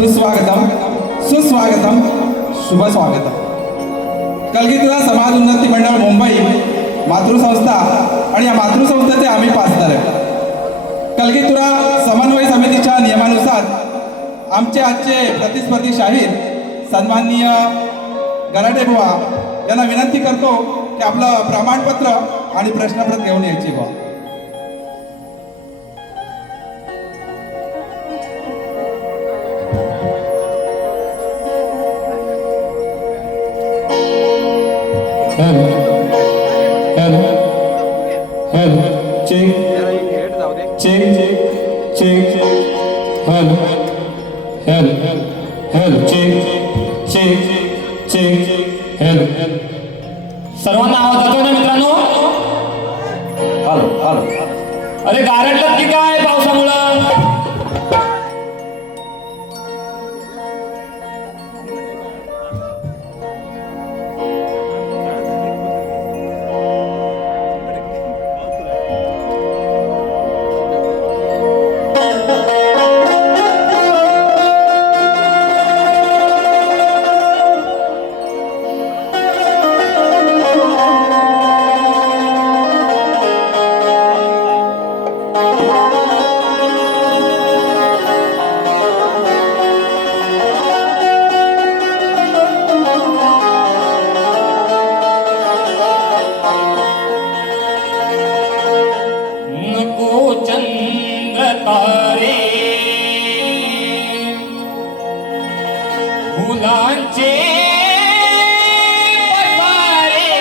सुस्वागतम सुस्वागतम शुभ स्वागतम. कलगीतुरा समाज उन्नती मंडळ मुंबई मातृसंस्था आणि या मातृसंस्थेचे आम्ही पाचदार आहे. कलगीतुरा समन्वय समितीच्या नियमानुसार आमचे आजचे प्रतिस्पर्धी शाहीर सन्माननीय गराडे बुवा यांना विनंती करतो की आपलं प्रमाणपत्र आणि प्रश्नपत्र घेऊन यायची बुवा. सर्वांना आवाज जातोय ना मित्रांनो? Hello hello. अरे गारटलं की काय पावसामुळं? फुलांचे पसारे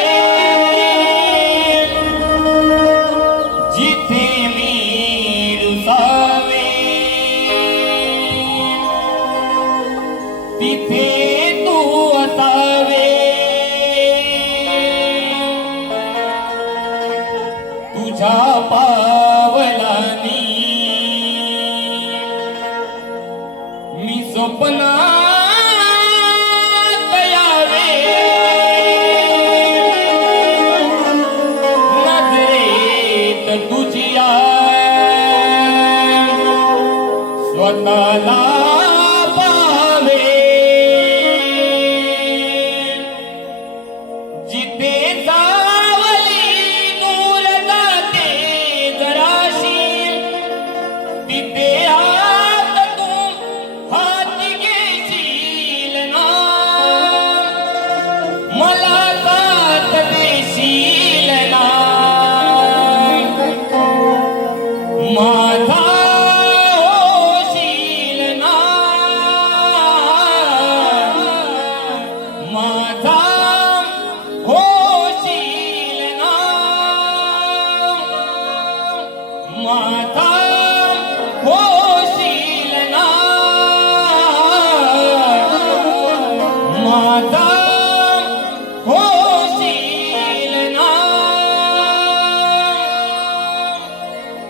जिथे मी रुसावे तिथे तू असावे. तुझ्या पावलानी मी स्वप्नात यावे. नजरेत तुझ्या स्वतःला पावे. जिथे सावली दूर जाते जराशी तिथे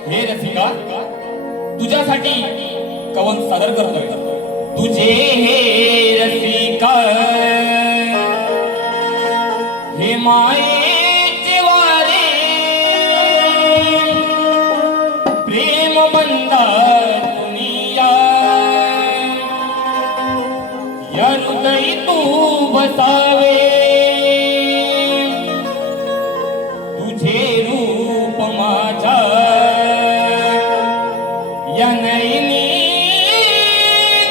हे रसिका तुझ्यासाठी कवन सादर करतोय. तुझे हे रसिका हे मायेचे वारे प्रेम बंधा दुनिया या हृदय तू बसावे. तुझे रूप माझा या नैनी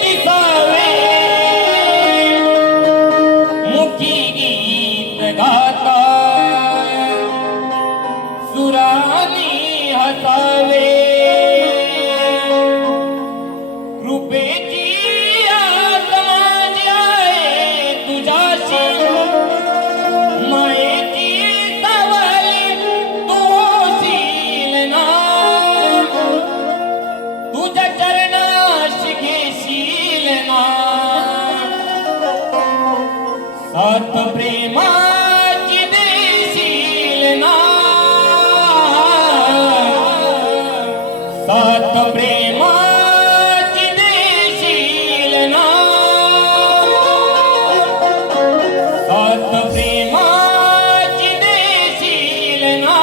दिसावे. मुखी गीत गाता सुरानी हसावे. कृपेची आस माझी आहे तुझ्याशी मायेची सवय तू होशील ना. तुझ्या चरणाशी घेशील ना सात प्रेमाची देशील ना. सात प्रेमाची देशील ना. सात प्रेमाची देशील ना.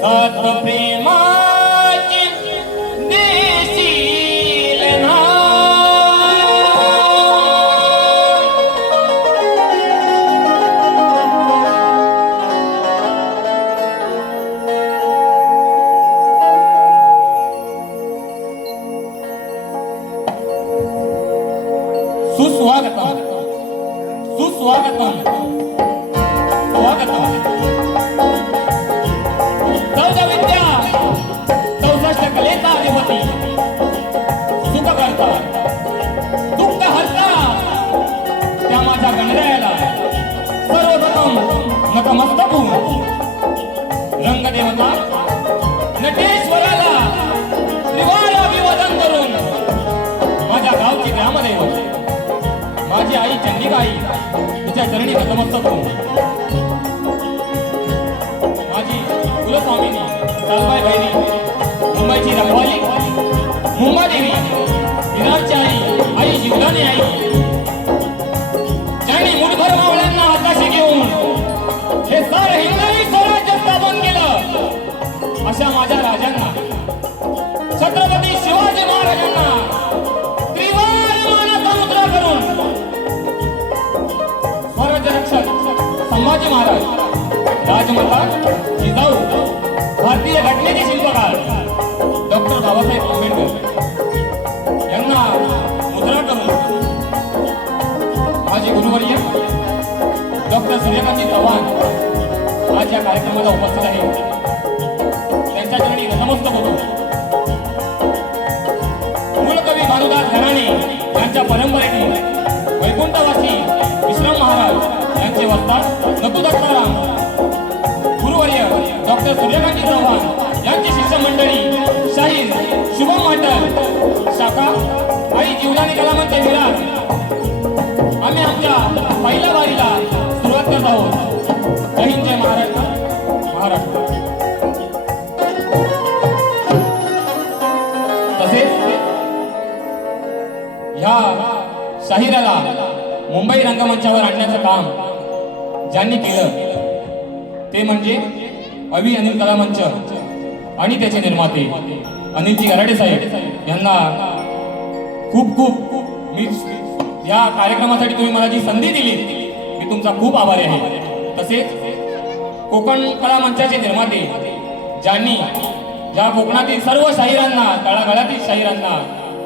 सात प्रेमाची देशील ना. सुस्वागतम स्वागतम चौदा विद्या 64 कलेचा अधिपती सुख करता दुःख हरता त्या माझ्या गणरायाला सर्वप्रथम नतमस्तक होऊन रंगदेवता नटेश्वराला त्रिवार अभिवादन करून माझ्या गावची ग्रामदेवत माझी आई चंडिकाई तिच्या चरणी नतमस्तक होऊन माझी कुलस्वामिनी सालबाई बहिणी मुंबईची रखवाली मुंबादेवी विराटची आई जीवदानी आई ज्यांनी मुठभर मावळ्यांना हाताशी घेऊन हे सार हिंदवी स्वराज्य स्थापन केलं अशा माझ्या राजांना छत्रपती शिवाजी महाराजांना त्रिवार मानाचा मुद्रा करून स्वराज्य रक्षक संभाजी महाराज राजमाता जिजाऊ भारतीय घटनेचे शिल्पकार डॉक्टर बाबासाहेब आंबेडकर यांना मुद्रा करून माझे गुरुवर्य डॉक्टर सूर्यकांत चव्हाण आज या कार्यक्रमाला उपस्थित आहे त्यांच्या चरणी नतमस्तक होतो मूलकवी भानुदास घराणे यांच्या परंपरेने वैकुंठवासी विश्राम महाराज यांचे वक्ता नकू दत्ताराम गुरुवर्य डॉक्टर सूर्यकांत चव्हाण यांची शिष्यमंडळी शाहीर शुभम माटल शाखा आई जीवदानी कलामंच विरार आम्ही आमच्या पहिल्या वारीला सुरुवात करत आहोत जय हिंद जय महाराष्ट्र महाराष्ट्र तसेच ह्या शाहिराला मुंबई रंगमंचावर आणण्याचं काम ज्यांनी केलं ते म्हणजे अवी अनिल कला मंच आणि त्याचे निर्माते अनिलजी गराडे साहेब यांना खूप खूप मी या कार्यक्रमासाठी तुम्ही मला जी संधी दिली मी तुमचा खूप आभारी आहे तसेच कोकण कला मंचाचे निर्माते ज्यांनी या कोकणातील सर्व शाहिरांना तळागाळातील शाहिरांना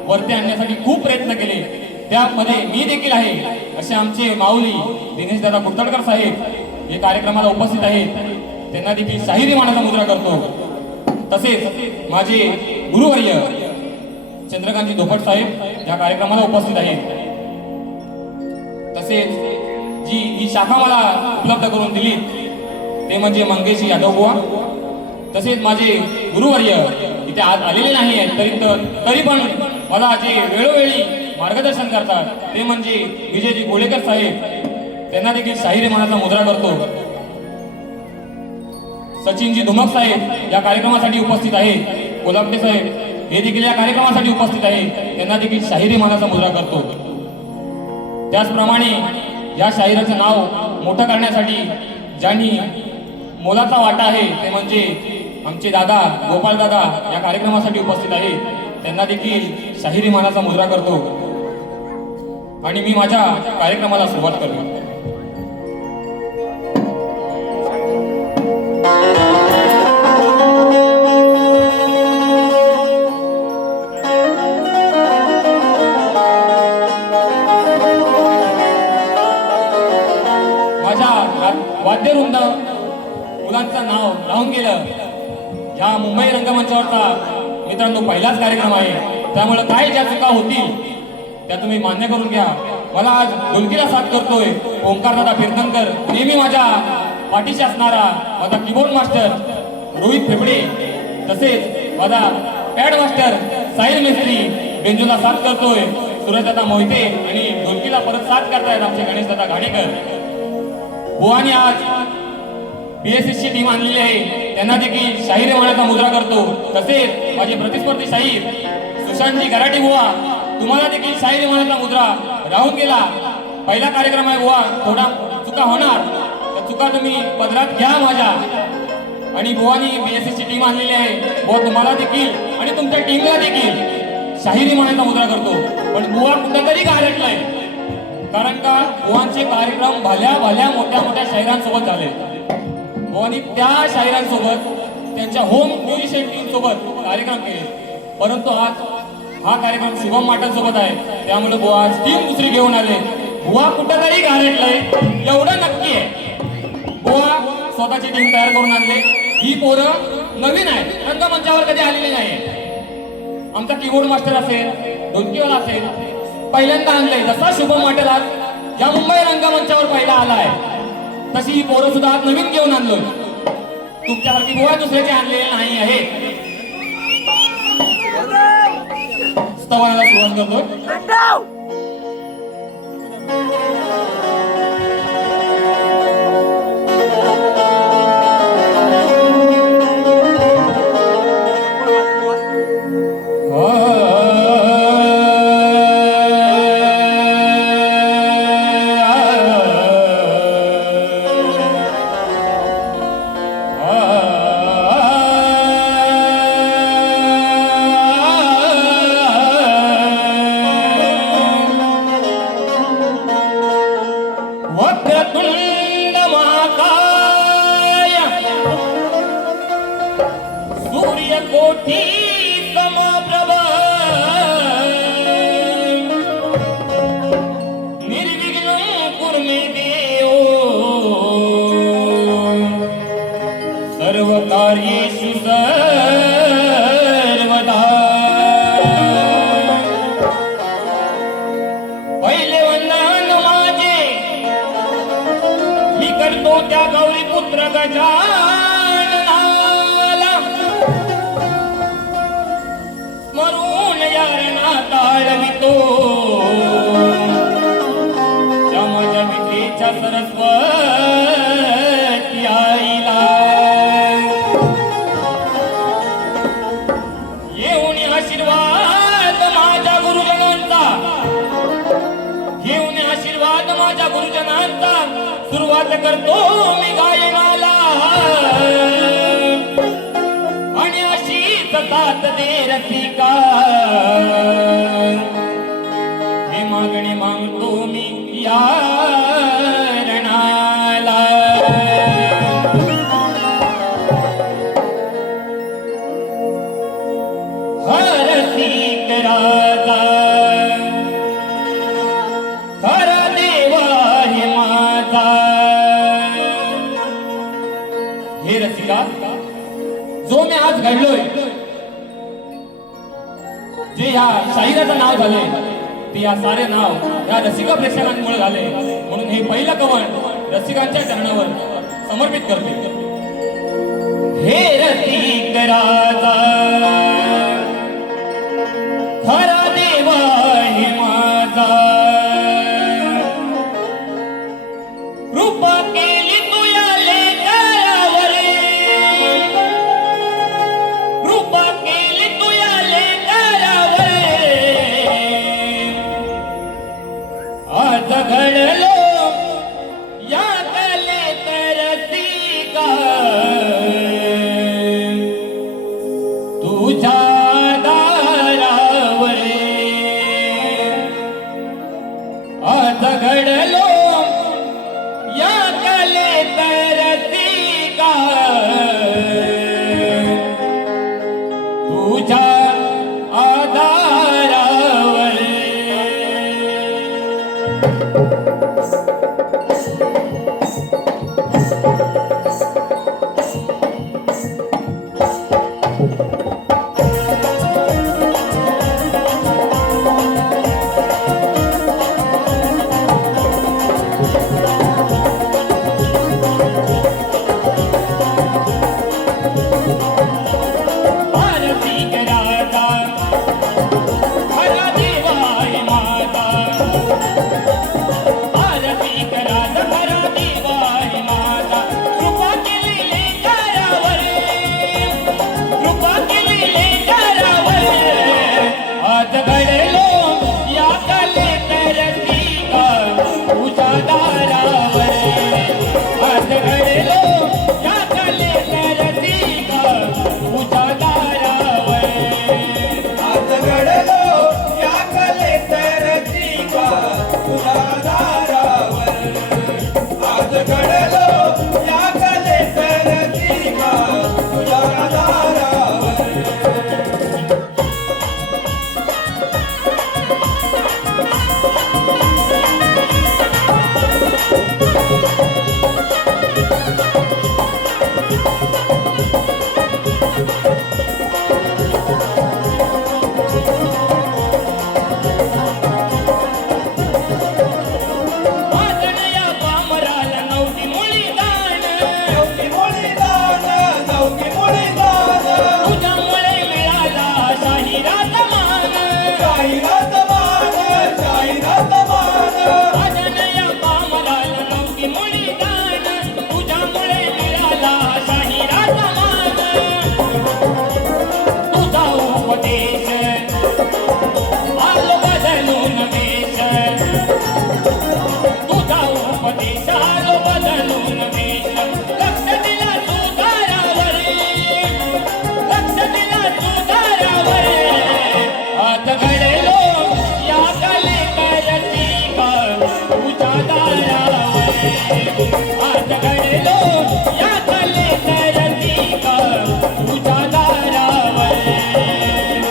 वरती आणण्यासाठी खूप प्रयत्न केले त्यामध्ये मी देखील आहे असे आमचे माऊली दिनेश दादा कुर्तडकर साहेब हे कार्यक्रमाला उपस्थित आहेत त्यांना देखील शाहिरी मानाचा मुद्रा करतो तसेच माझे गुरुवर्य चंद्रकांतजी धोपट साहेब या कार्यक्रमाला उपस्थित आहेत तसेच जी ही शाखा मला उपलब्ध करून दिली ते म्हणजे मंगेश यादव बुवा तसेच माझे गुरुवर्य इथे आज आलेले नाही आहेत तरी पण मला जे वेळोवेळी मार्गदर्शन करतात ते म्हणजे विजयजी गोळेकर साहेब त्यांना देखील शाहिरी मानाचा मुद्रा करतो सचिनजी धुमक साहेब या कार्यक्रमासाठी उपस्थित आहेत कोल्हापटे साहेब हे देखील या कार्यक्रमासाठी उपस्थित आहेत त्यांना देखील शाहिरी मानाचा मुद्रा करतो त्याचप्रमाणे या शाहिराचं नाव मोठं करण्यासाठी ज्यांनी मोलाचा वाटा आहे ते म्हणजे आमचे दादा गोपाल दादा या कार्यक्रमासाठी उपस्थित आहेत त्यांना देखील शाहिरी मानाचा मुद्रा करतो आणि मी माझ्या कार्यक्रमाला सुरुवात करतो वाद्यवृंद मुलांचं नाव राहून गेलं ह्या मुंबई रंगमंचावरचा मित्रांनो पहिलाच कार्यक्रम आहे त्यामुळे काय ज्या चुका होतील त्या तुम्ही मान्य करून घ्या मला आज ढोलकीला साथ करतोय ओंकार दादा कीर्तनकर नेहमी माझ्या पाठीशी असणारा माझा कीबोर्ड मास्टर रोहित फेफडे तसेच माझा पॅड मास्टर साहिल मेस्त्री बेंजूला साथ करतोय सूरजदादा मोहिते आणि ढोलकीला परत साथ करतायत आमचे गणेश दादा घाणेकर बुवानी आज BSS ची टीम आणलेली आहे त्यांना देखील शाहिरी मानाचा मुद्रा करतो तसेच माझे प्रतिस्पर्धी शाहीर सुशांतजी गराटे बुवा तुम्हाला देखील शाहिरी मानाचा मुद्रा राहून गेला पहिला कार्यक्रम आहे बुवा थोडा चुका होणार त्या चुका तुम्ही पदरात घ्या माझ्या आणि बुवानी BSS ची टीम आणलेली आहे बुवा तुम्हाला देखील आणि तुमच्या टीमला देखील शाहिरी मानाचा मुद्रा करतो पण बुवा कुठेतरी गारटलाय कारण का बुवांचे कार्यक्रम भल्या मोठ्या शाहिरांसोबत झाले बुवांनी त्या शाहिरांसोबत त्यांच्या होम म्युझिशियन टीम सोबत कार्यक्रम केले परंतु आज हा कार्यक्रम शुभम माटल सोबत आहे त्यामुळे बुवा आज टीम दुसरी घेऊन आले बुवा कुठंतरी घालटलंय एवढं नक्की आहे. बुवा स्वतःची टीम तयार करून आणले. ही पोरं नवीन आहे, रंगमंचावर कधी आलेली नाही. आमचा कीबोर्ड मास्टर असेल, ढोलकीवाला असेल, पहिल्यांदा आणलंय. जसा शुभम वाटेल आज या मुंबई रंगमंचावर पहिला आलाय, तशी ही पोरं सुद्धा आज नवीन घेऊन आणलोय. तुमच्यासारखी बुवा दुसऱ्याचे आणलेले नाही आहे. स्तवनाला सुरुवात करतोय. वक्रतुंड महाकाय सूर्यकोटी समप्रभ निर्विघ्नं कुरु मे देव सर्वकार्येषु सर्वदा. पहिले वंदन माझे मी करतो त्या गौरी पुत्र गजाननाला. स्मरून यारणा ताळवितो त्या माझ्या विद्येच्या सरस्वती आईला. येऊन आशीर्वाद माझ्या गुरुजनांचा, घेऊन आशीर्वाद माझ्या गुरुजनांचा. सुरुवात करतो मी गायनाला आणि अशीच साथ दे रसिका. हे मागणी मागतो मी या रणाला. हरसिक राजा खरा देवा हे माझा. हे रसिका, जो मी आज घडलोय, जे या शाहिराचं नाव झाले, ते या सारे नाव या रसिका प्रेक्षकांमुळे झाले. म्हणून हे पहिलं कवण रसिकांच्या चरणावर समर्पित करते. हे रसिक राजा खरा देवा हे माझा. कृपा केली तुया लेकरावर, कृपा केली तुया लेकरावर. आज घडलो या कलेत रसिका. आज घडलो या कलेचा रसिक तुझ्या दारावर.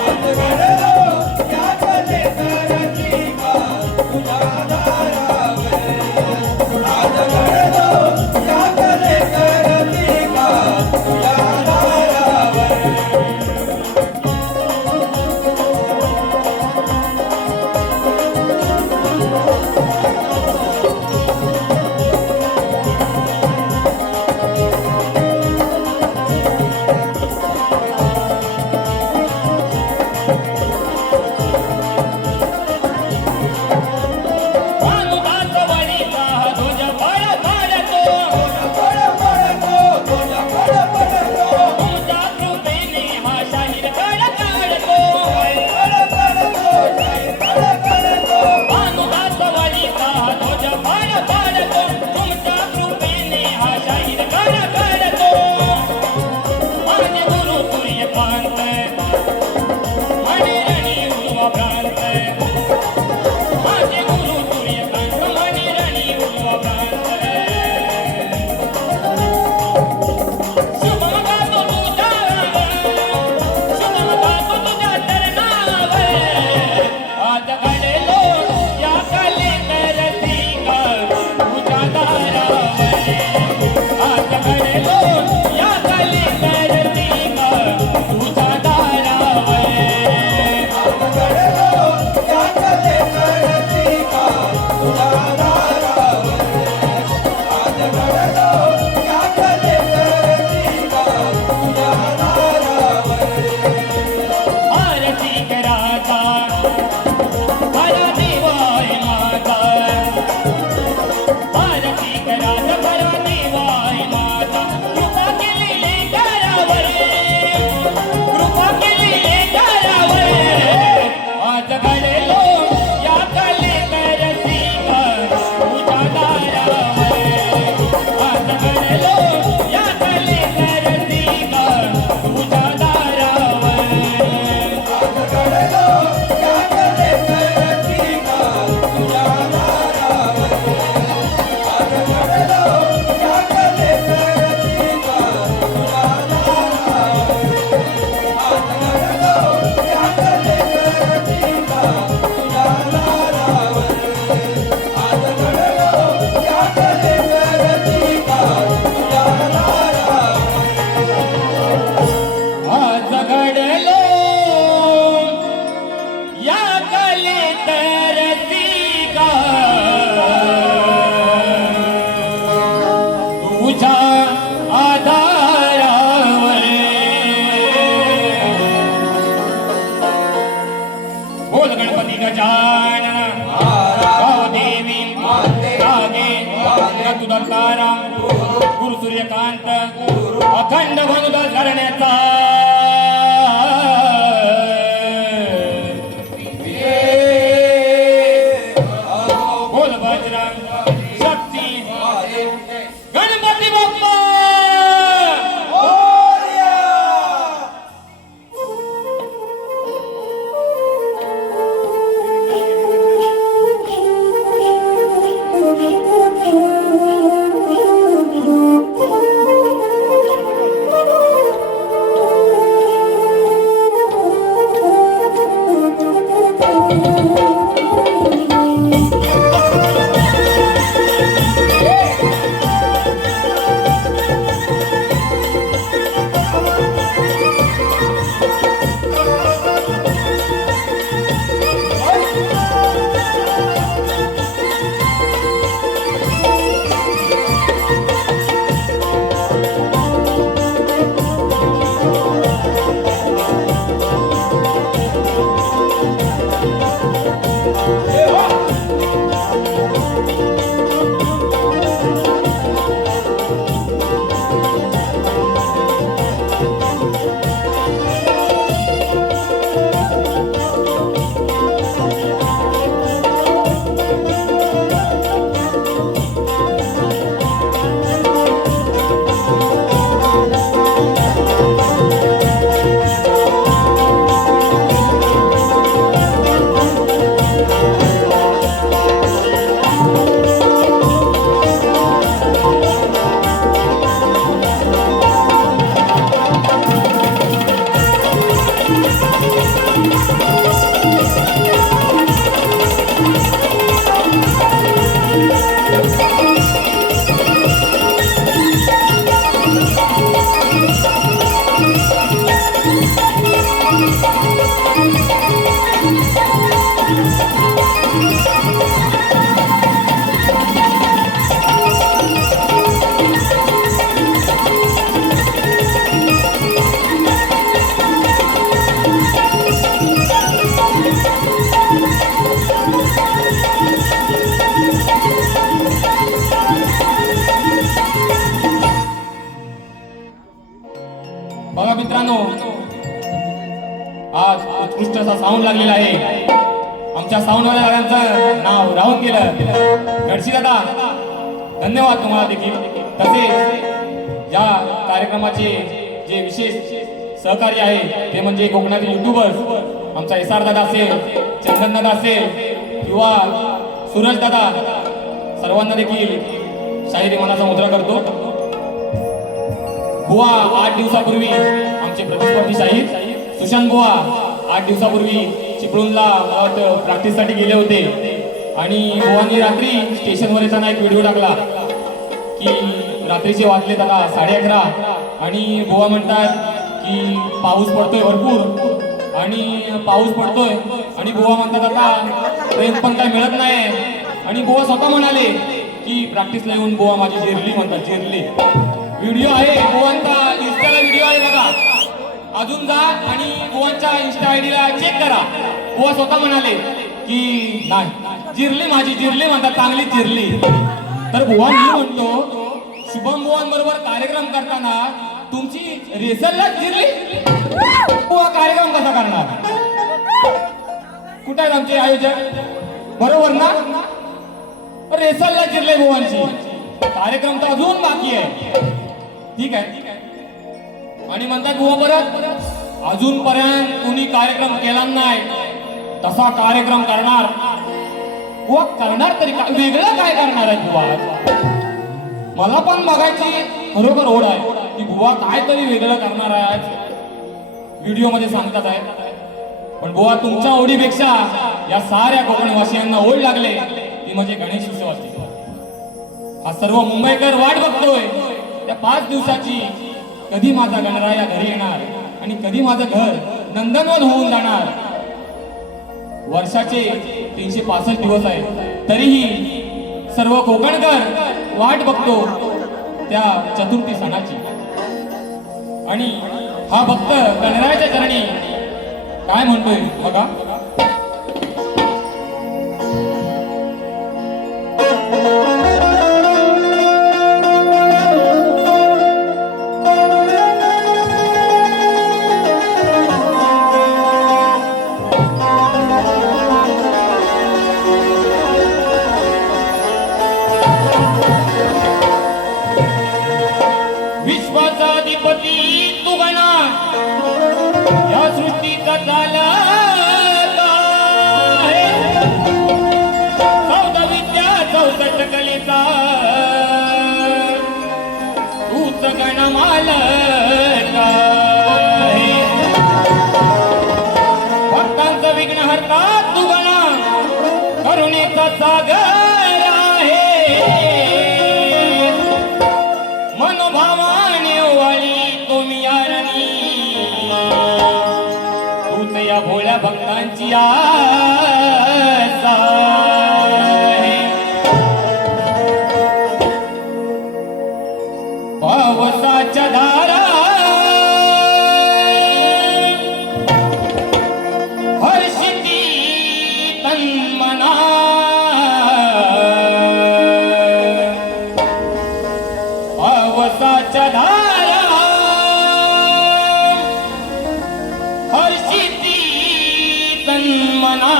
आज घडलो या कलेचा रसिक तुझ्या दारावर. आज घडलो या कलेचा रसिक तुझ्या दारावर. अनुदास वळीचा ध्वज फडफडतो. तुमच्या कृपेने हा शाहीर कडकडतो. अनुदास वळीचा ध्वज फडफडतो. तुमच्या कृपेने हा शाहीर कडकडतो. माझे गुरु सूर्यकांत म्हणे रणी उर्वा भ्रांत. माझे गुरु सूर्यकांत म्हणे रणी उर्वा भ्रांत. शुभम गातो तुझ्या शुभम गातो तुझ्या चरणावर. आज घडलो या कलेचा रसिक तुझ्या दारावर. आज घडलो या कलेचा रसिक तुझ्या दारावर. आज घडलो या कलेचा रसिक तुझ्या दारावर. आज घडलो या कलेचा रसिक तुझ्या दारावर. आरती कराचा खरा देवाय माझा. आरती कराचा खरा देवाय माझा. कृपा केली लेकरावर. कृपा केली लेकरावर. आज घडलो या कलेचा रसिक तुझ्या दारावर. आज घडलो या कलेचा रसिक तुझ्या दारावर. आज घडलो या कलेचा रसिक तुझ्या दारावर. आज घडलो या कलेचा रसिक तुझ्या दारावर. आज घडलो या कलेचा रसिक तुझ्या दारावर. आज घडलो या कलेचा रसिक तुझ्या दारावर. आज घडलो या कलेचा रसिक तुझ्या आधारावर. बोल गणपती गजानन देवी रागे रतु दत्ताराम गुरु सूर्यकांत अखंड भानुदास घराण्याचा बोल बजरंग शक्ती गणपती बाप्पा. Thank you. बघा मित्रांनो, आज उत्कृष्ट असा साऊंड लागलेला आहे. आमच्या साऊंडवाल्या दादांचं नाव राहून गेलं. गडशी दादा, धन्यवाद तुम्हाला देखील. तसेच या कार्यक्रमाचे जे विशेष सहकार्य आहे ते म्हणजे कोकणातील युट्यूबर्स, आमचा एसआर दादा असेल, चंदन दादा असेल किंवा सूरज दादा, सर्वांना देखील शाहिरी मनाचा मुद्रा करतो. बुवा 8 दिवसापूर्वी आमचे प्रतिस्पर्धी शाहीर सुशांत बुवा 8 दिवसापूर्वी चिपळूणला प्रॅक्टिससाठी गेले होते आणि बुवांनी रात्री स्टेशनवर येताना एक व्हिडिओ टाकला की रात्रीचे वाजले त्याला 11:30 आणि बुवा म्हणतात की पाऊस पडतोय भरपूर आणि पाऊस पडतोय आणि बुवा म्हणतात आता ट्रेन पण काय मिळत नाही आणि बुवा स्वतः म्हणाले की प्रॅक्टिसला येऊन बुवा माझी जिरली म्हणतात, जिरली. व्हिडिओ आहे बुवांचा, इंस्टाला व्हिडिओ आहे बघा, अजून जा आणि बुवांच्या इंस्टा आयडीला चेक करा. बुवा स्वतः म्हणाले की नाही जिरली माझी, जिरली म्हणतात, चांगली जिरली. तर बुवा मी म्हणतो शुभम बुवांबरोबर कार्यक्रम करताना तुमची रेसलला जिरली, बुवा कार्यक्रम कसा करणार? कुठे आहेत आमचे आयोजक? बरोबर ना? रेसलला जिरले बुवांची, कार्यक्रम तर अजून बाकी आहे. ठीक आहे. आणि म्हणतात बुवा परत अजूनपर्यंत कुणी कार्यक्रम केला नाही, तसा कार्यक्रम करणार. बुवा करणार तरी काय, वेगळं काय करणार आहे बुवा? मला पण बघायची खरोखर ओढ आहे की बुवा काय तरी वेगळं करणार आहे व्हिडिओ मध्ये सांगतात आहे. पण बुवा तुमच्या ओढीपेक्षा या साऱ्या कोकणवासियांना ओढ लागले ती म्हणजे गणेश उत्सवाची. हा सर्व मुंबईकर वाट बघतोय त्या 5 दिवसाची, कधी माझा गणराया घरी येणार आणि कधी माझं घर नंदनवन होऊन जाणार. वर्षाचे 365 दिवस आहे, तरीही सर्व कोकणकर वाट बघतो त्या चतुर्थी सणाची. आणि हा भक्त गणरायाच्या चरणी काय म्हणतोय बघा. विश्वाचा अधिपती तू गणा, या सृष्टीचा चालक आहे. 14 विद्या 64 कलेचा तूच गण मालक आहे. भक्तांचं विघ्न हरता तू गणा, करुणेचा सागर आहे. मनोभावाने ओवाळी तुम्ही यारणी, तूच या भोळ्या भक्तांची आस आहे. पावसाच्या धारा हर्षिती तन्मना, पावसाच्या धारा हर्षिती तन्मना.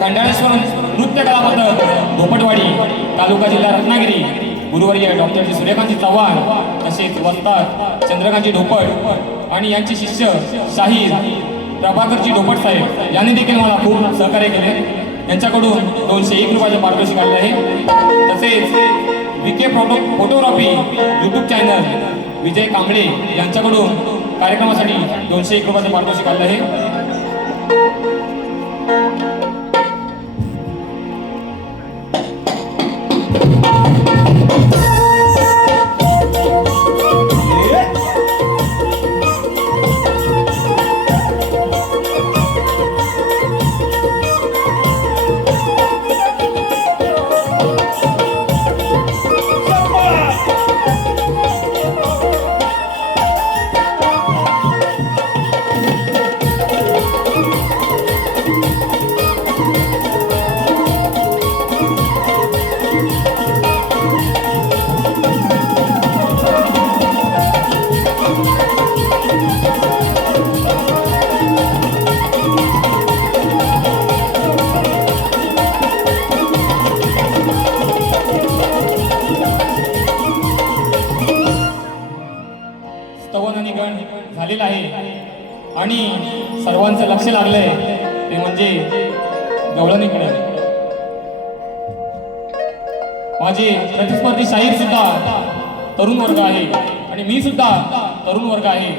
खंडाळेश्वर नृत्य कला पथक धोपटवाडी तालुका जिल्हा रत्नागिरी गुरुवर्य डॉक्टर सूर्यकांती चव्हाण तसेच वस्ताद चंद्रकांतजी ढोपट आणि यांचे शिष्य शाहीर प्रभाकरजी ढोपट साहेब यांनी देखील मला खूप सहकार्य केले. यांच्याकडून 201 रुपयाचे पारितोषिक आले आहे. तसेच विके फोटोग्राफी यूट्यूब चॅनल विजय कांबळे यांच्याकडून कार्यक्रमासाठी 201 रुपयाचे पारितोषिक आले आहे. झालेला आहे आणि सर्वांचं लक्ष लागलंय ते म्हणजे गवळणीकडे. माझे प्रतिस्पर्धी शाहीर सुद्धा तरुण वर्ग आहे आणि मी सुद्धा तरुण वर्ग आहे.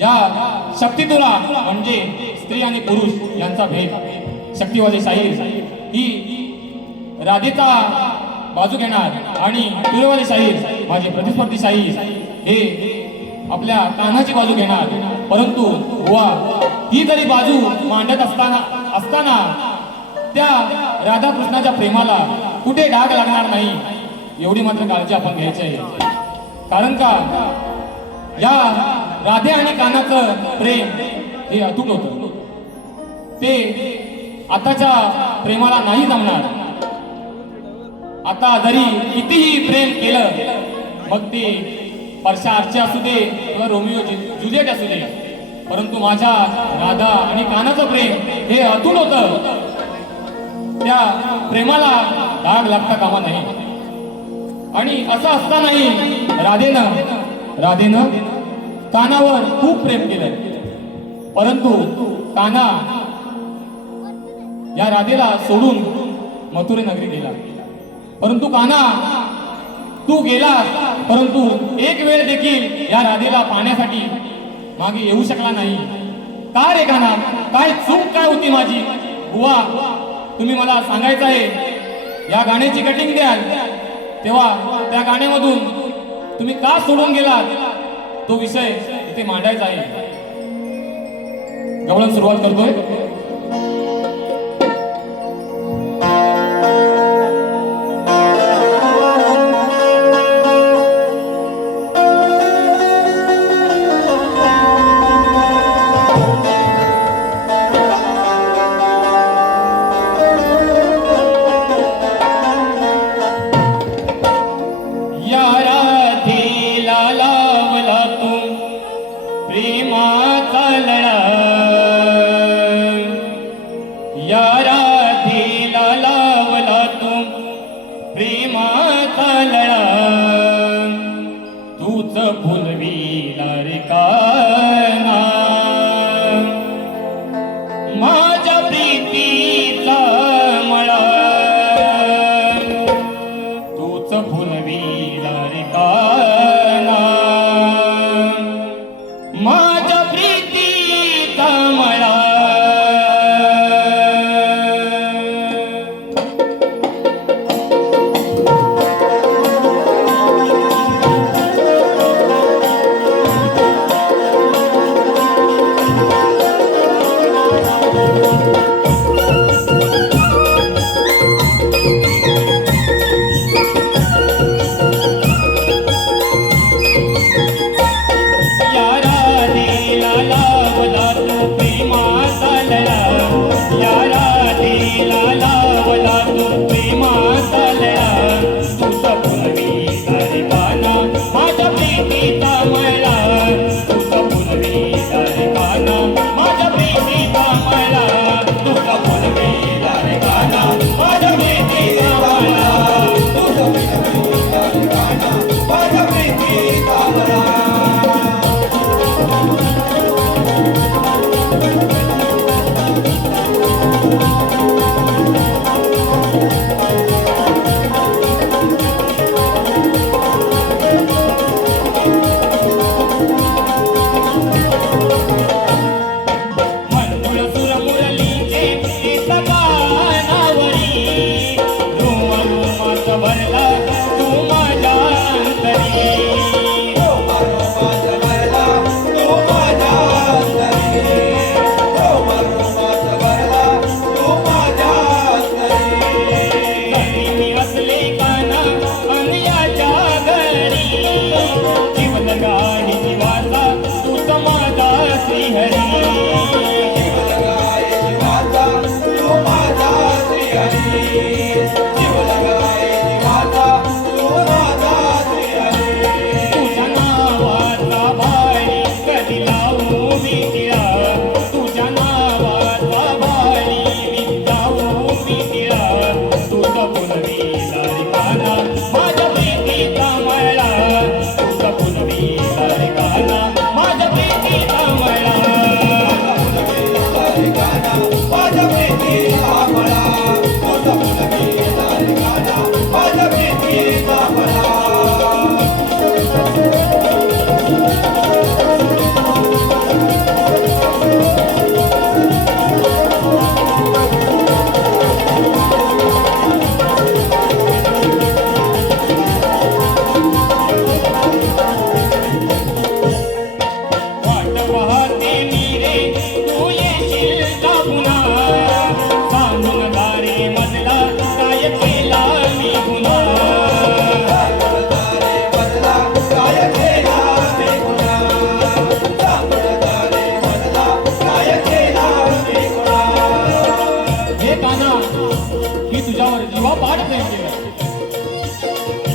या शक्तितुला म्हणजे स्त्री आणि पुरुष यांचा भेद. शक्तिवादी शाहीर ही राधेचा बाजू घेणार आणि तुरेवादी शाहीर माझे प्रतिस्पर्धी शाहीर हे आपल्या कान्हाची बाजू घेणार. परंतु बुवा ही जरी बाजू मांडत असताना त्या राधाकृष्णाच्या प्रेमाला कुठे डाग लागणार नाही एवढी मात्र काळजी आपण घ्यायची आहे. कारण का या राधे आणि कान्हाचं प्रेम हे अतूट होतं. ते आताच्या प्रेमाला नाही जमणार. आता जरी कितीही प्रेम केलं मग ते परशा अर्चे असू दे किंवा रोमिओ जुलिएट असू दे परंतु माझ्या राधा आणि कानाचं प्रेम हे अतुल होतं. त्या प्रेमाला डाग लागता कामा नाही. आणि असं असतानाही राधेनं कानावर खूप प्रेम केलं. परंतु काना या राधेला सोडून मथुरे नगरी गेला. परंतु काना तू गेला, परंतु एक वेळ देखील या राधेला पाहण्यासाठी मागे येऊ शकला नाही. का रे काना, काय चूक काय होती माझी? बुवा, तुम्ही मला सांगायचं आहे. या गाण्याची कटिंग द्याल तेव्हा त्या गाण्यामधून तुम्ही का सोडून गेलात तो विषय इथे मांडायचा आहे. गवळण सुरुवात करतोय.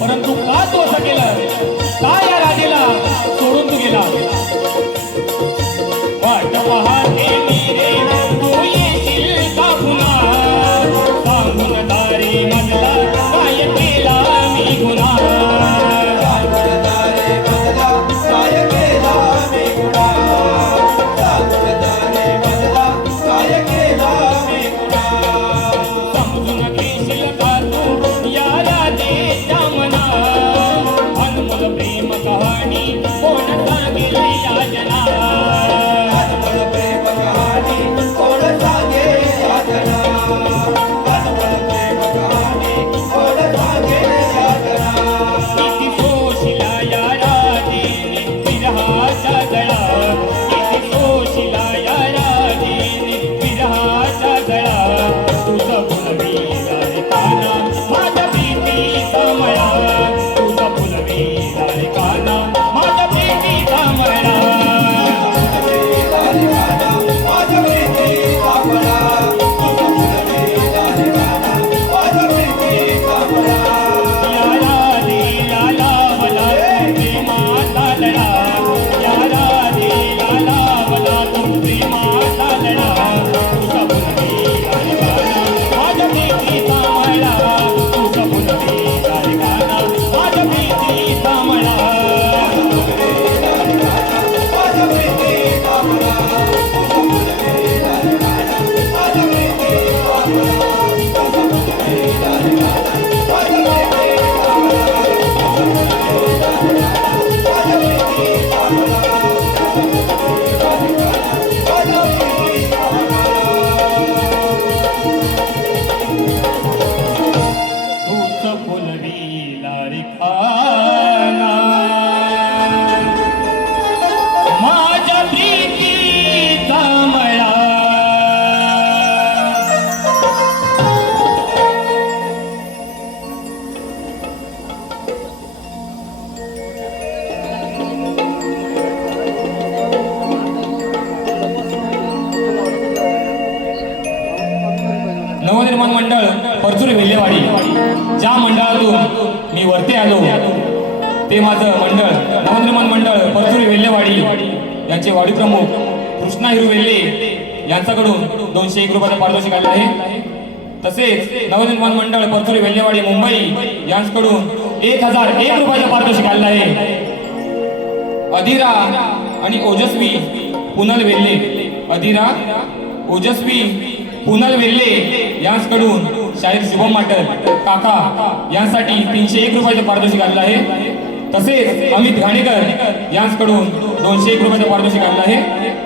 परंतु का तू असं केलं? का या राजेला सोडून तू गेला? वाट नवनिर्माण मंडळ परचुरी वेल्हेवाडी, ज्या मंडळातून मी वरती आलो ते माझं मंडळ नवनिर्माण मंडळ परचुरी वेल्हेवाडी यांचे वाडी प्रमुख कृष्णा हिरू वेल्हे यांच्याकडून 201 रुपयाचं पारितोषिक आले आहे. तसेच नवनिर्माण मंडळ परचुरी वेल्हेवाडी मुंबई यांच्याकडून 1001 रुपयाचं पारितोषिक आले आहे. अधीरा आणि ओजस्वी पुनल वेल्हे, अधीरा ओजस्वी पुनल वेल्हे यांच्याकडून शाहीर शुभम माटर काका यांसाठी 301 रुपयाचे पारितोषिक आलेलं आहे. तसेच अमित घाणेकर यांच्याकडून 201 रुपयाचे पारितोषिक आलेलं आहे.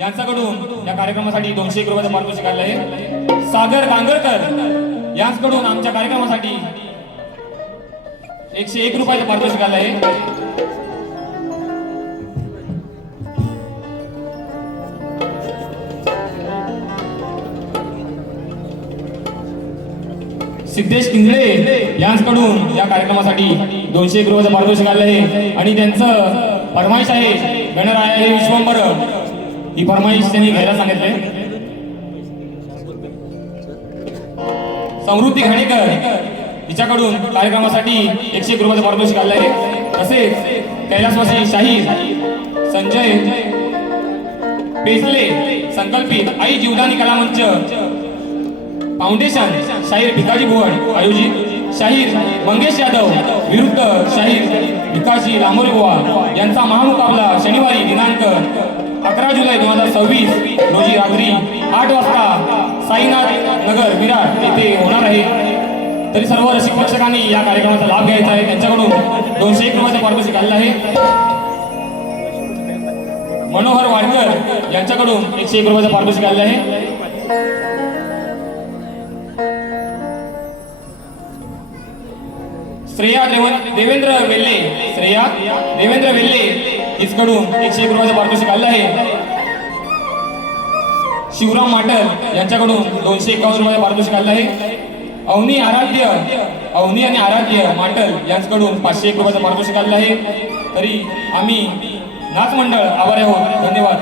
यांच्याकडून या कार्यक्रमासाठी 201 रुपयाचं पारितोषिक आलं आहे. सागर गांगरकर यांच्याकडून आमच्या कार्यक्रमासाठी 101 रुपयाचं पारितोषिक आलं आहे. सिद्धेश किंजळे यांच्याकडून या कार्यक्रमासाठी 201 रुपयाचं पारितोषिक आलं आहे आणि त्यांचं फरमाईश आहे गणराया हे विश्वंभर, ही फरमाईश त्यांनी घ्यायला सांगितले. समृद्धी घाणेकर हिच्याकडून कार्यक्रमासाठी 101 रुपयाचं पारितोषिक आलं आहे. तसेच कैलासवासी शाहीर संजय पेसले संकल्पित आई जीवदानी कलामंच फाउंडेशन शाहीर भिकाजी भुवन आयोजित शाहीर मंगेश यादव विरुद्ध शाहीर भिकाजी लांबोरे बुवा यांचा महामुकाबला शनिवारी दिनांक 11 जुलै 2026 रोजी रात्री 8 वाजता साईनाथ नगर विराट येथे होणार आहे. तरी सर्व रसिक प्रेक्षकांनी या कार्यक्रमाचा लाभ घ्यायचा आहे. त्यांच्याकडून 201 रुपयाचं पारितोषिक आलेलं आहे. मनोहर वाडकर यांच्याकडून 101 रुपयाचं पारितोषिक आलेलं आहे. देवेंद्र वेल्ले हिचकडून 101 रुपयाचं पारितोषिक आलं आहे. शिवराम माटल यांच्याकडून 251 रुपये पारितोषिक आलं आहे. अवनी आणि आराध्य माटल यांच्याकडून 501 रुपयाचं पारितोषिक आलं आहे. तरी आम्ही नाच मंडळ आभारी आहोत. धन्यवाद.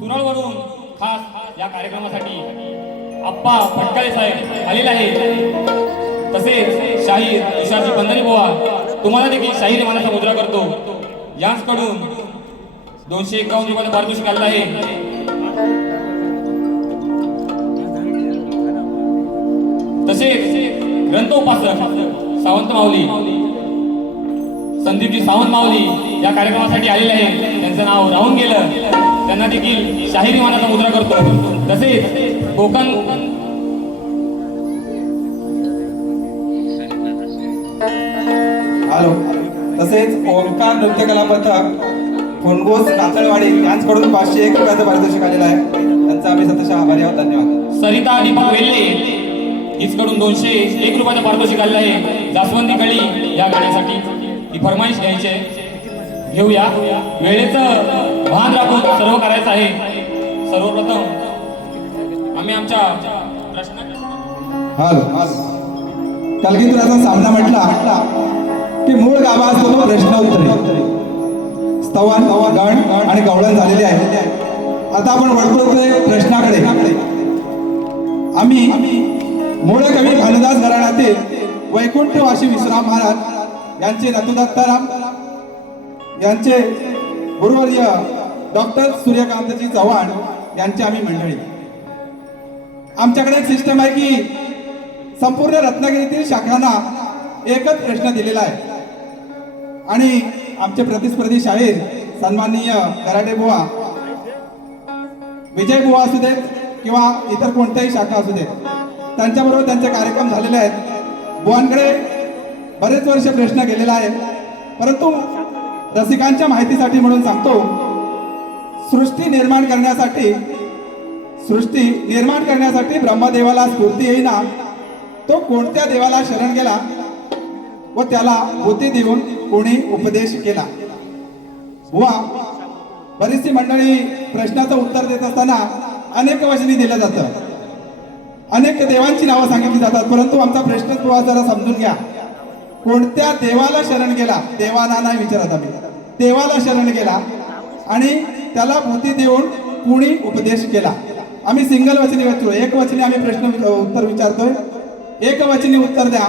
तुरळवरून खास या कार्यक्रमासाठी आप्पा फटकाळे साहेब आलेले आहेत. तसेच शाहीर तुषारजी बंधारी बुवा तुम्हाला देखील शाहीर मानाचा मुद्रा करतो. यांचकडून 251 रुपयाचं पारितोषिक आलेलं आहे. तसेच ग्रंथोपासक सावंत माऊली संदीपजी सावंत माऊली या कार्यक्रमासाठी आलेले आहेत. त्यांचं नाव राहून गेलं. त्यांना देखील शाहिरी मानाचा मुद्रा करतो. तसेच कोकण तसेच ओंकार नृत्य कला पथक फोनगोस कातळवाडी यांच्याकडून 501 रुपयाचं पारितोषिक आलेलं आहे. त्यांचा आम्ही सतत आभारी आहोत. धन्यवाद. सरिता दीपक वेल्ले हिचकडून 201 रुपयाचं पारितोषिक आलेलं आहे. जास्वंदी कळी या गाण्यासाठी ही फरमाईश घ्यायची आहे. घेऊया. वेळेचं भान राखून सर्व करायचं आहे. सर्वप्रथम आम्ही आमच्या प्रश्न कलगीतुराचा सामना म्हटला की मूळ गाभा असतो तो प्रश्न उत्तरे स्तवन गण आणि गवळण झालेले आहे. आता आपण वळतो ते प्रश्नाकडे. आम्ही मूळ कवी भानुदास घराण्यातील वैकुंठवासी विश्राम महाराज यांचे नथुदत्ताराम यांचे गुरुवर्य डॉक्टर सूर्यकांतजी चव्हाण यांची आम्ही मंडळी. आमच्याकडे एक सिस्टम आहे की संपूर्ण रत्नागिरीतील शाखांना एकच प्रश्न दिलेला आहे आणि आमचे प्रतिस्पर्धी शाहीर सन्माननीय कराटे बुवा विजय बुवा असू देत किंवा इतर कोणत्याही शाखा असू देत त्यांच्याबरोबर त्यांचे कार्यक्रम झालेले आहेत. बुवांकडे बरेच वर्ष प्रश्न गेलेला आहे. परंतु रसिकांच्या माहितीसाठी म्हणून सांगतो, सृष्टी निर्माण करण्यासाठी ब्रह्मदेवाला स्फूर्ती येईना तो कोणत्या देवाला शरण गेला व त्याला बुद्धी देऊन कोणी उपदेश केला. बुवा बरीचशी मंडळी प्रश्नाचं उत्तर देत असताना अनेक वचनी दिलं जातं, अनेक देवांची नावं सांगितली जातात. परंतु आमचा प्रश्न बुवा जरा समजून घ्या. कोणत्या देवाला शरण गेला, देवाना नाही विचारत आम्ही, देवाला शरण गेला आणि त्याला बुद्धी देऊन कुणी उपदेश केला. आम्ही सिंगल वचनी विचारतो, एक वचनी आम्ही प्रश्न उत्तर विचारतोय. एक वचनी उत्तर द्या.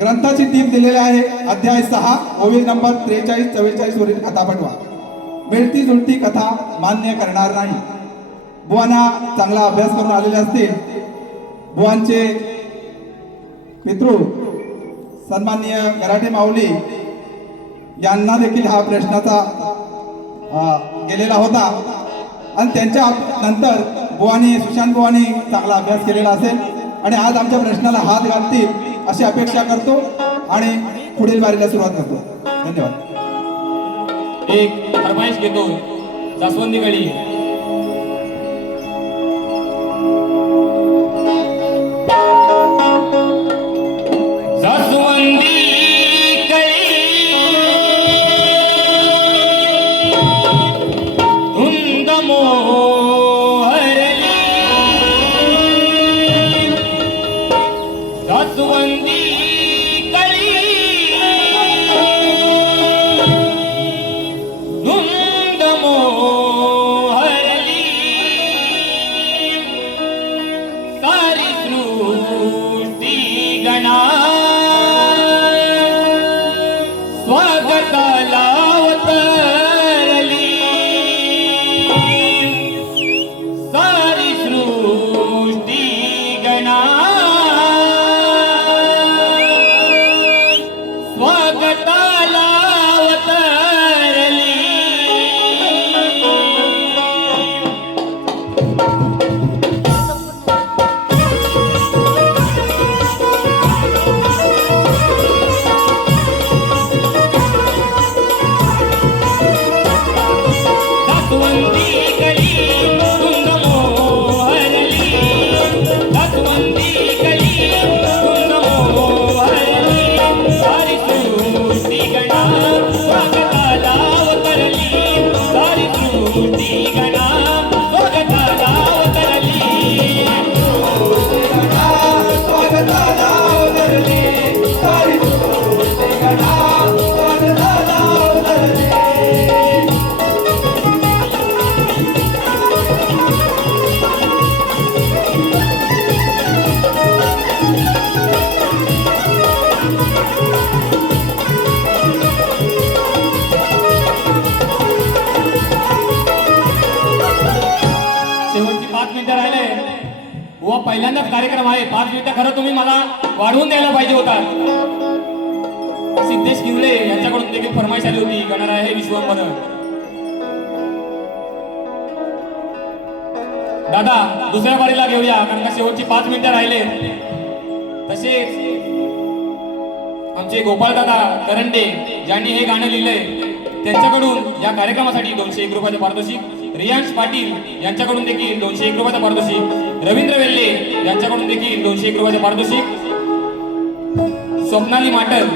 ग्रंथाची टीप दिलेली आहे. अध्याय 6 ओवी नंबर 43-44 वरील कथा पाठवा. मिळती जुळती कथा मान्य करणार नाही. बुवांना चांगला अभ्यास करून आलेले असतील. बुवांचे पितृ सन्माननीय कराटे माऊली यांना देखील हा प्रश्नाचा गेलेला होता आणि त्यांच्या नंतर बुवानी सुशांत बुवानी चांगला अभ्यास केलेला असेल आणि आज आमच्या प्रश्नाला हात घालतील अशी अपेक्षा करतो आणि पुढील वारीला सुरुवात करतो. धन्यवाद. एक फरमाईश घेतो. जास्वंदी गळी मोहर गणा स्वागताला अवतरली सारी सृष्टी गणा स्वागताला अवतरली. दासवंदी कली तुंग मोहरली दासवंदी कली तुंग मोहरली सारी सृष्टी गणा स्वागताला अवतरली सारी सृष्टी गणा स्वागताला अवतरली. स्वागताला अवतरली सारी सृष्टी गणा स्वागताला अवतरली. शेवटची 5 मिनिटं राहिले व पहिल्यांदाच कार्यक्रम आहे. 5 मिनिटं खरं तुम्ही मला वाढवून द्यायला पाहिजे होता. सिद्धेश किवळे यांच्याकडून देखील फरमाईश आली होती गणराय हे विश्वंभर. दादा दुसऱ्या बारीला घेऊया कारण का शेवटची 5 मिनिटं राहिले. तसेच आमचे गोपाळ दादा करंडे ज्यांनी हे गाणं लिहिलंय त्यांच्याकडून या कार्यक्रमासाठी 201 रुपयाचं पारितोषिक. रियांश पाटील यांच्याकडून देखील 201 रुपयाचं पारितोषिक. रवींद्र वेल्ले यांच्याकडून देखील 201 रुपयाचं पारितोषिक. स्वप्नाली माटल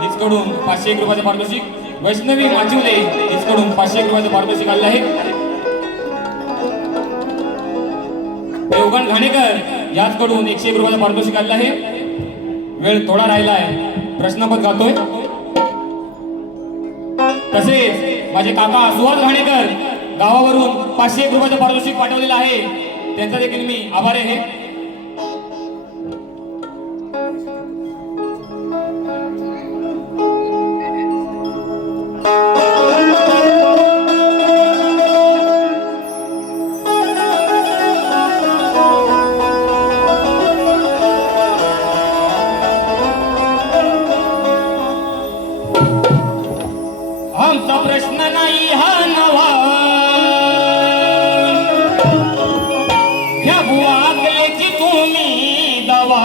हिचकडून 501 रुपयाचं पारितोषिक. वैष्णवी माचिवले हिचकडून 501 रुपयाचं पारितोषिक आलं आहे. देवगण घाणेकर याचकडून 101 रुपयाचं पारितोषिक आलं आहे. वेळ थोडा राहिला आहे. प्रश्नपद गातोय. तसेच माझे काका सुहास घाणेकर गावावरून 501 रुपयाचं पारितोषिक पाठवलेलं आहे. त्यांचा देखील मी आभारी आहे. आमचा प्रश्न नाही हा नवा ह्या बुवा आकलेची तुम्ही दवा.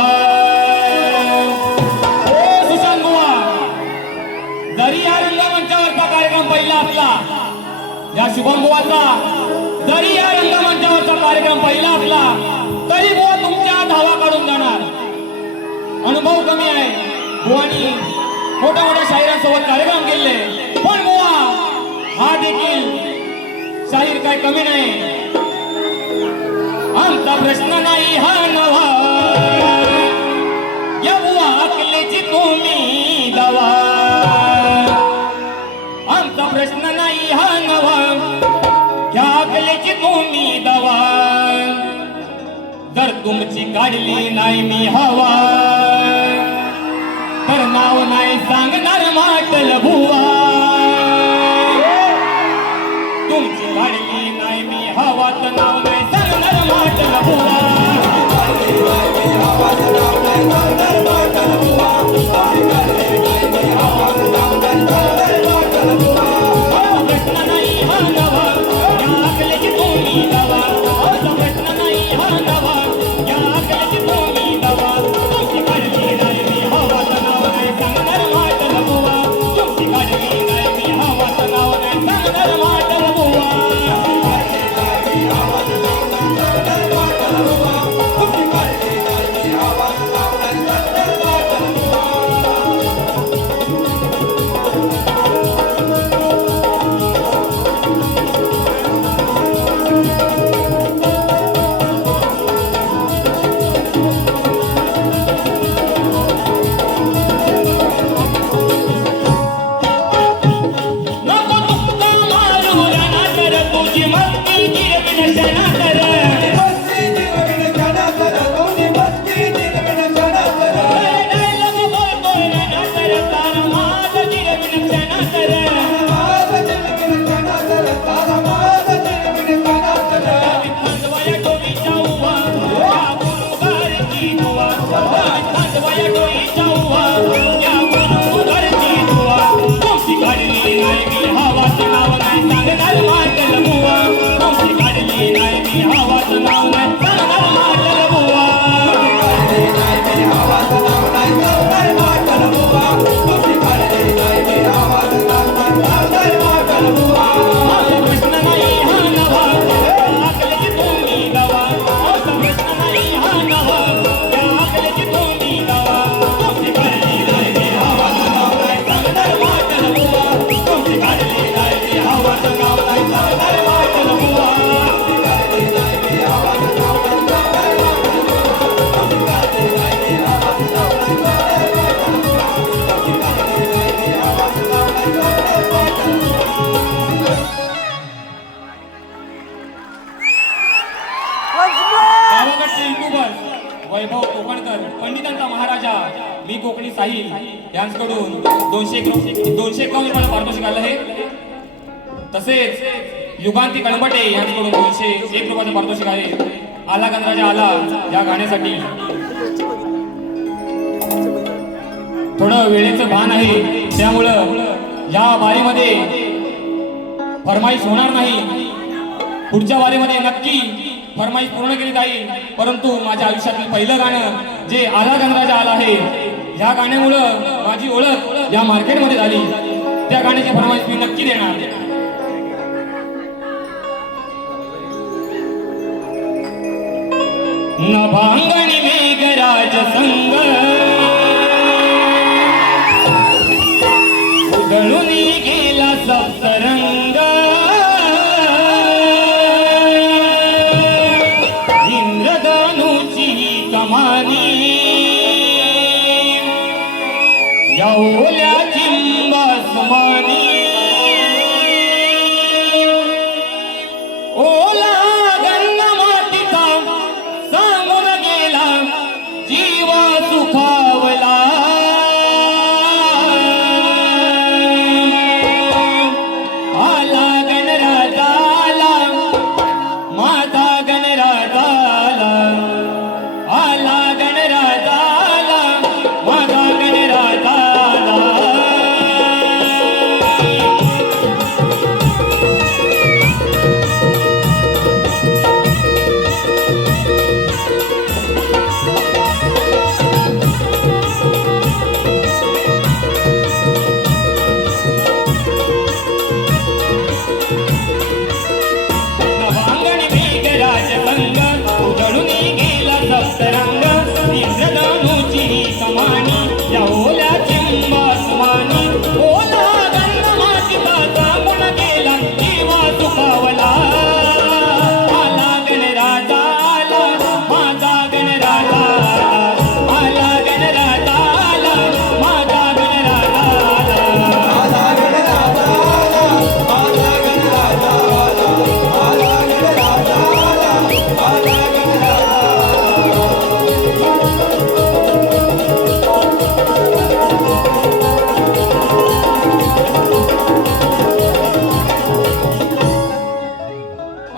ओ सुशांत बुवा जरी या रंगमंचावरचा कार्यक्रम पहिला असला या शुभम बुवाचा जरी या रंगमंचावरचा कार्यक्रम पहिला असला तरी बुवा तुमच्या धावा काढून जाणार. अनुभव कमी आहे बुवानी मोठ्या मोठ्या शाहिरांसोबत कार्यक्रम केले पण बुवा हा देखील शाहीर काय कमी नाही. आमचा प्रश्न नाही हा नवा या बुवा अकलेची तुम्ही दवा. आमचा प्रश्न नाही हा नवा या अकलेची तुम्ही दवा. जर तुमची काढली नाही मी हवा तर नाव नाही सांगणार माटल बुवा. तुमची काढली नाही मी हवा तर नाव नाही सांगणार माटल बुवा. प्रश्न नाही हा नवा या अकलेची तुम्ही दवा. प्रश्न नाही हा नवा या अकलेची तुम्ही दवा. तुमची काढली नाही मी हवा तर नाव नाही सांगणार माटल बुवा. तुमची काढली नाही मी हवा तर नाव नाही सांगणार माटल बुवा. तुमची काळजी नाही, आवाज लावणार वैभव कोकणकर पंडितांचा महाराजा मी कोकणी साहिल यांच्याकडून 251 रुपयाला पारितोषिक आलं आहे. तसेच युगांती कळंबटे यांच्याकडून 201 रुपयाचं पारितोषिक आहे. आला गणराजा आला या गाण्यासाठी थोडं वेळेचं भान आहे, त्यामुळं या वारीमध्ये फरमाईश होणार नाही. पुढच्या वारीमध्ये नक्की फरमाईश पूर्ण केली जाईल. परंतु माझ्या आयुष्यातील पहिलं गाणं जे आला गणराजा आला आहे, ह्या गाण्यामुळं माझी ओळख या मार्केटमध्ये झाली. त्या गाण्याची फरमाईश मी नक्की देणार. नभांगणी मेघराज संग उधळून गेला सप्तरंग, इंद्रधनुची कमानी या ओल्या चिंबासमानी, ओला गंग मातीचा सांगून गेला जीव सुखावला. आला गणराजा आला माझा गणराजा आला, आला गणराजा आला माझा गणराजा आला. नभांगणी मेघराज संग उधळून गेला सप्तरंग, इंद्रधनुची कमानी या ओल्या चिंबासमानी, ओला गंग मातीचा सांगून गेला जीव सुखावला. आला गणराजा आला माझा गणराजा आला, आला गणराजा आला माझा गणराजा आला.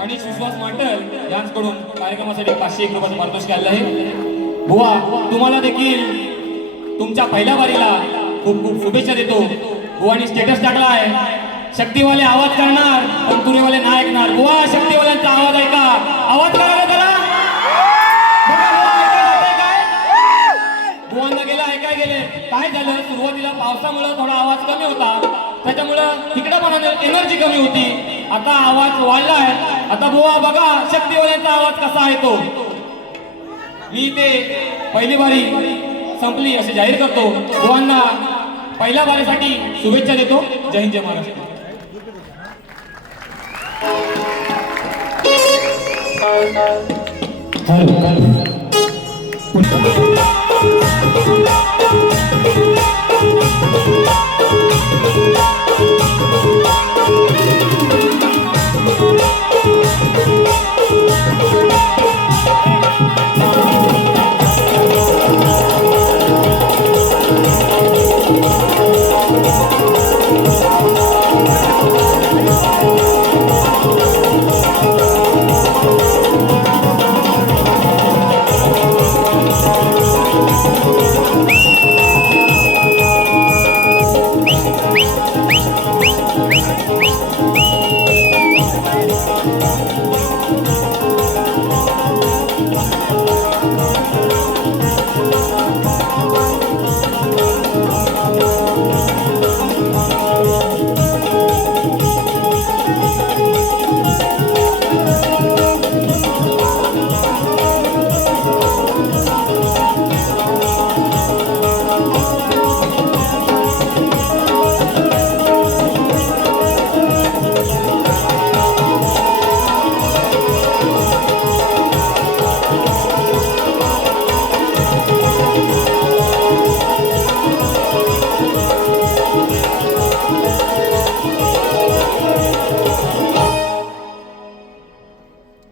आणि सुश्वास माटल यांच्याकडून कार्यक्रमासाठी 501 रुपयाचं पारितोषिक आलं आहे. बुवा तुम्हाला देखील तुमच्या पहिल्या वारीला खूप खूप शुभेच्छा देतो. बुवानी स्टेटस टाकला आहे, शक्तीवाले आवाज करणार पण तुरेवाले नाही ऐकणार. बुवा शक्तीवाल्यांचा आवाज ऐका, आवाज करा रे जरा. बघा बुवा ऐकायला जातंय काय? बुवांना गेलं ऐकाय गेले. काय झालं, सुरुवातीला पावसामुळे थोडा आवाज कमी होता, त्याच्यामुळं तिकडे पण एनर्जी कमी होती. आता आवाज वाढलाय. आता बुवा बघा शक्तीवाल्यांचा आवाज कसा आहे तो. मी ते पहिली वारी संपली असे जाहीर करतो. बुवांना पहिल्या वारीसाठी शुभेच्छा देतो. जय हिंद जय महाराष्ट्र. हॅलो